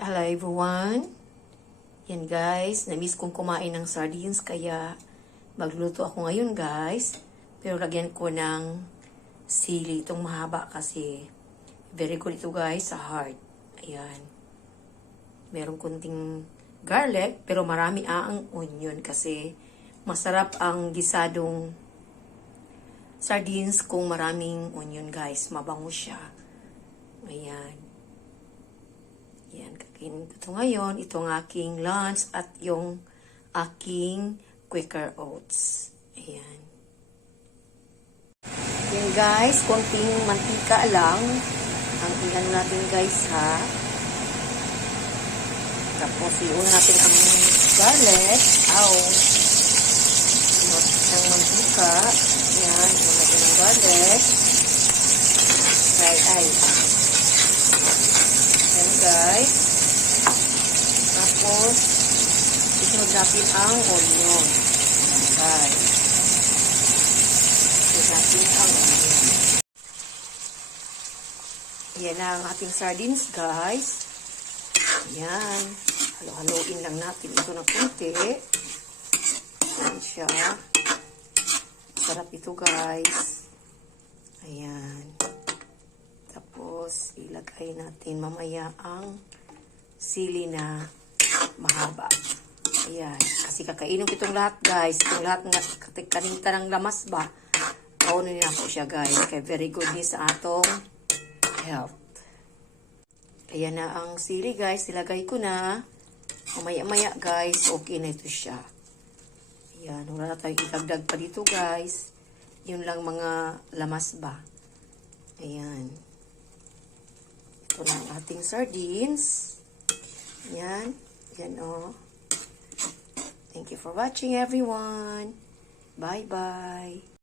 Hello everyone. Yan guys, na-miss kong kumain ng sardines kaya magluluto ako ngayon guys. Pero lagyan ko ng sili itong mahaba kasi very good ito guys sa heart. Ayan. Meron kunting garlic pero marami ang onion kasi masarap ang gisadong sardines kung maraming onion guys. Mabango siya. Ayan. Yan, kakainin ko ito ngayon. Ito ang aking lunch at yung aking Quaker Oats. Ayan. Yan guys, konting mantika lang ang ilan natin guys ha. Tapos iuna natin ang garlic. Ng mantika. Yan, iuna natin ang garlic. Ay. Yan guys. Tapos, isunod natin ang onion. Yan guys. Isunod natin ang onion. Yan na ang ating sardines guys. Yan. Halo-haloin lang natin ito ng konti. Yan siya. Sarap ito guys. Ayan. Tapos, ilagay natin mamaya ang sili na mahaba. Ayan. Kasi kakainin ko itong lahat, guys. Itong lahat na kaninta ng lamas ba. Kaunin na po siya, guys. Kaya very good ni sa atong health. Ayan na ang sili, guys. Ilagay ko na. Mamaya-maya, guys. Okay na ito siya. Ayan. Wala na tayong itagdag pa dito, guys. Yun lang mga lamas ba. Ayan. Ito na ang ating sardines. Yan. Yan o. Thank you for watching everyone. Bye-bye.